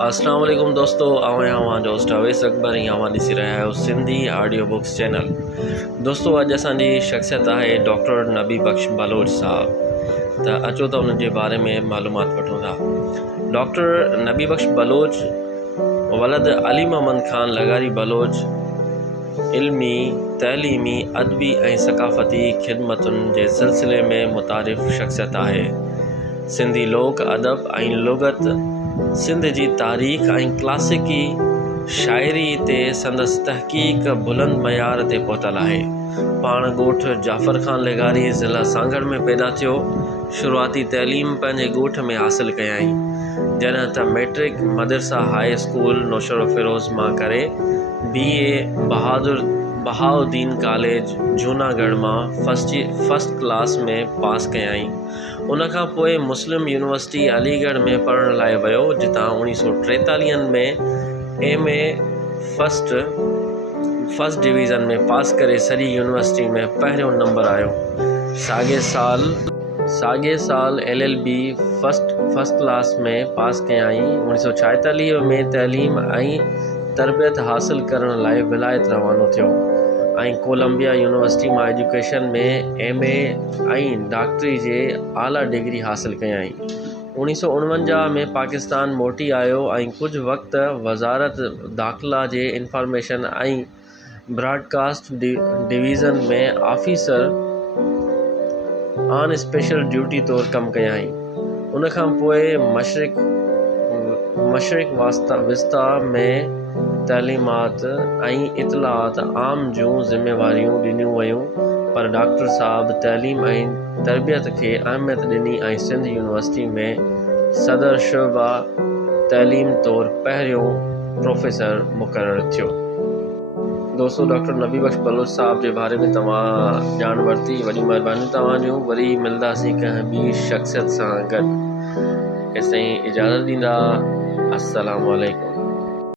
अस्सलाम वालेकुम दोस्तों, आवां हमारा दोस्त अवैस अकबर यहाँ ॾिसी रहिया आहियो सिंधी ऑडियो बुक्स चैनल। दोस्तों अॼु असांजी शख़्सियत आहे डॉक्टर नबी बख्श बलोच साहब। त अचो त उन्हनि जे बारे में मालूमात वठूं था। डॉक्टर नबी बख्श बलोच वलद अली मोहम्मद ख़ान लगारी बलोच इल्मी, तैलीमी, अदबी ऐं सक़ाफ़ती ख़िदमतुनि जे सिलसिले में मुतारिफ़ शख़्सियत आहे। सिंधी लोक अदब ऐं लुग़त, सिंध जी तारीख़ ऐं क्लासिकी शाइरी ते संदसि तहक़ीक़ बुलंद मयार ते पहुतल आहे। पाण ॻोठ जाफ़र ख़ान लेगारी ज़िला सांगड़ में पैदा थियो। शुरूआती तैलीम पंहिंजे ॻोठ में हासिलु कयाई, जॾहिं त मैट्रिक मदरसा हाई स्कूल नौशरो फ़िरोज़ मां करे BA बहाउद्दीन कॉलेज जूनागढ़ मां फर्स्ट क्लास में पास कयाई। उनखां पोइ मुस्लिम यूनिवर्सिटी अलीगढ़ में पढ़ण लाइ वियो, जितां 1943 में MA फर्स्ट डिवीज़न में पास करे सॼी यूनिवर्सिटी में पहिरियों नंबर आयो। साॻे साल LLB फर्स्ट क्लास में पास कयाई। 1946 में तैलीम ऐं तरबियत हासिलु करण लाइ विलायत रवानो थियो ऐं कोलंबिया यूनिवर्सिटी मां एजुकेशन में MA ऐं डॉक्टरी जे आला डिग्री हासिलु कयाई। 1949 में पाकिस्तान मोटी आयो ऐं कुझु वक़्तु वज़ारत दाख़िला जे इंफॉर्मेशन ऐं ब्रॉडकास्ट डिवीज़न में ऑफिसर ऑन स्पेशल ड्यूटी तौरु कमु कयाई। उनखां पोइ मशरिक़ वस्ता में तैलीमात ऐं इतलात आम जूं ज़िम्मेवारियूं ॾिनियूं वयूं, पर डॉक्टर साहब तैलीम ऐं तरबियत खे अहमियत ॾिनी ऐं सिंध यूनिवर्सिटी में सदर शुबा तैलीम तौरु पहिरियों प्रोफेसर मुक़ररु थियो। दोस्तों डॉक्टर नबी बख्श बलोच साहब जे बारे में तव्हां ॼाण वरिती, वॾी महिरबानी तव्हांजूं। वरी मिलंदासीं कंहिं ॿी शख़्सियत सां गॾु। तेसिताईं इजाज़त ॾींदा। अस्सलामु अलैकुम।